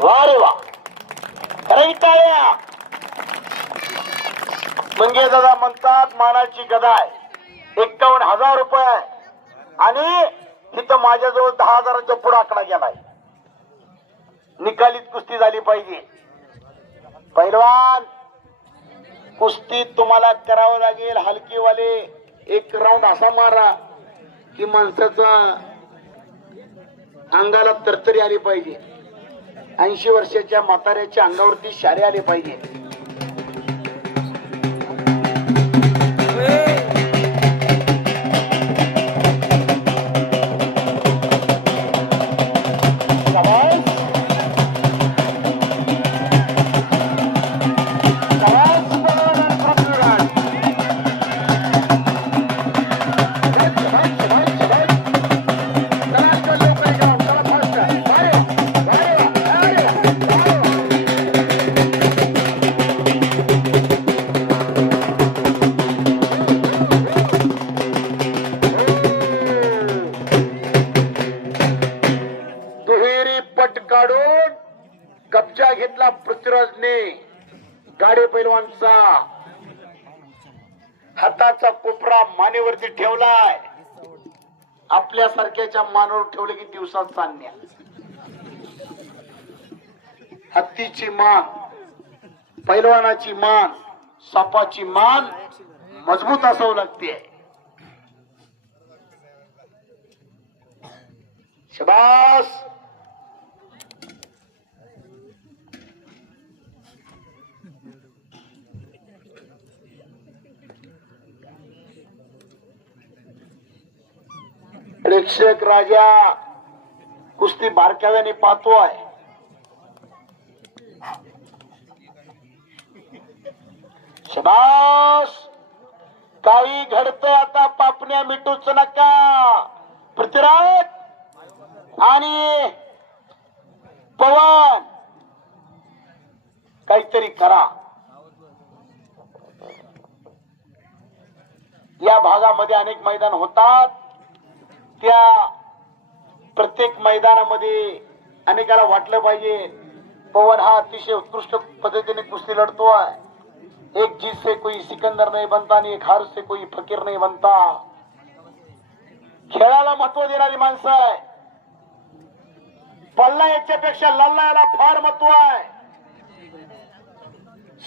वा रे वा, खरं टाळ्या. मंगे दादा म्हणतात मानाची गदाय 51,000 रुपये आणि तिथं माझ्याजवळ 10,000च्या पुढे आकडा गेलाय. निकालीत कुस्ती झाली पाहिजे. पैलवान कुस्तीत तुम्हाला करावं लागेल हलकीवाले. एक राऊंड असा मारा की माणसाचा अंगाला तरतरी आली पाहिजे. 80 वर्षाच्या म्हाताऱ्याच्या अंगावरती शारे आले पाहिजे. कब्जा घेतला पृथ्वीराजने. गाडे पैलवानचा हाताचा कोपरा मानेवरती ठेवलाय. आपल्या सारख्याच्या मानेवर ठेवले की दिवसात चालण्या. हत्तीची मान, पैलवानाची मान, सापाची मान मजबूत असावं लागते. शाबास. प्रेक्षक राजा कुस्ती बारकाव्याने पाहतोय. शाबास. काही घडतंय आता. पापण्या मिटूच नका. पृथ्वीराज आणि पवन काहीतरी करा. या भागामध्ये अनेक मैदान होतात. त्या प्रत्येक मैदानामध्ये अनेकाला वाटलं पाहिजे पवन हा अतिशय उत्कृष्ट पद्धतीने कुस्ती लढतोय. एक जीत से कोई सिकंदर नहीं बनता आणि एक हार से कोई फकीर नहीं बनता. खेळाला महत्व देणारी माणसं आहे. पल्ला याच्यापेक्षा लल्ला याला फार महत्व आहे.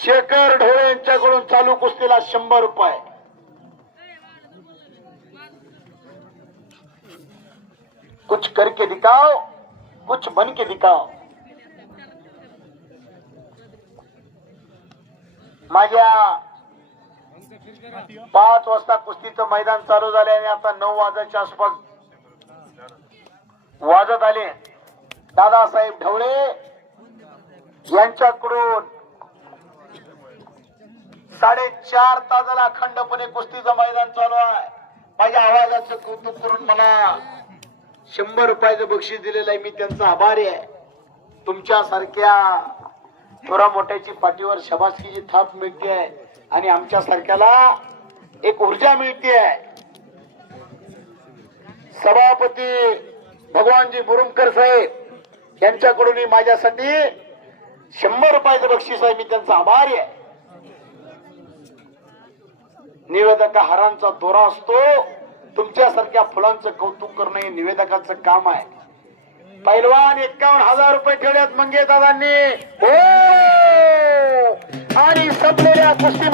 शेखर ढोळे यांच्याकडून चालू कुस्तीला 100 रुपये. कुछ करके दिखाओ, कुछ बन के दिखाओ. माझ्या 5 वाजता कुस्तीचं मैदान चालू झाले आणि आता 9 वाजायच्या आसपास वाजत आले. दादासाहेब ढवळे यांच्याकडून 4.5 तासाला अखंडपणे कुस्तीचं मैदान चालू आहे. माझ्या आवाजाचं कौतुक करून मला 100 रुपयाचं बक्षीस दिलेलं आहे. मी त्यांचा आभारी आहे. तुमच्या सारख्या थोरा मोठ्याची पाठीवर शबासकीची थाप मिळते आहे आणि आमच्या सारख्याला एक ऊर्जा मिळते आहे. सभापती भगवानजी मुरुमकर साहेब यांच्याकडून माझ्यासाठी 100 रुपयाचं बक्षीस आहे. मी त्यांचा आभारी आहे. निवेदक हारांचा दोरा असतो. तुमच्यासारख्या फुलांचं कौतुक करणं हे निवेदकाचं काम आहे. पैलवान 51,000 रुपये ठेवल्यात मंगे दादांनी. आणि संपलेल्या कुस्ती